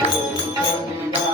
Thank you.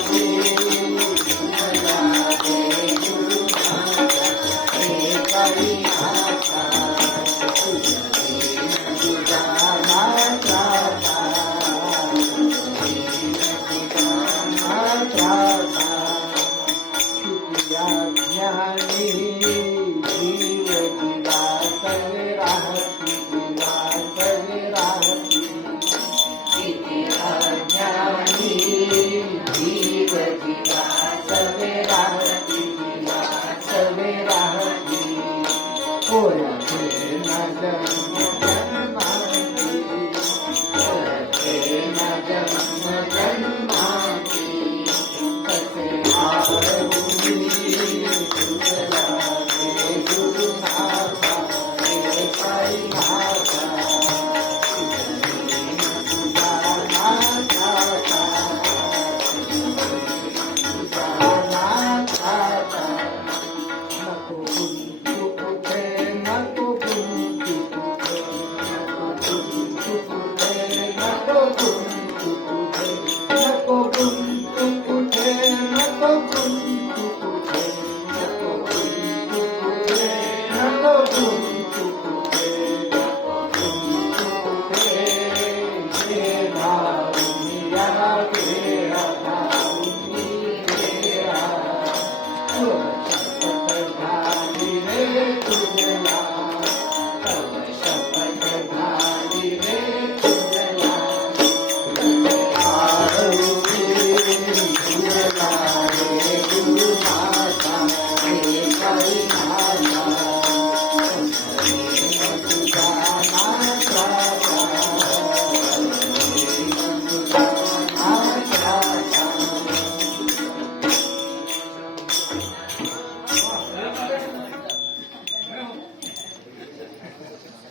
thank you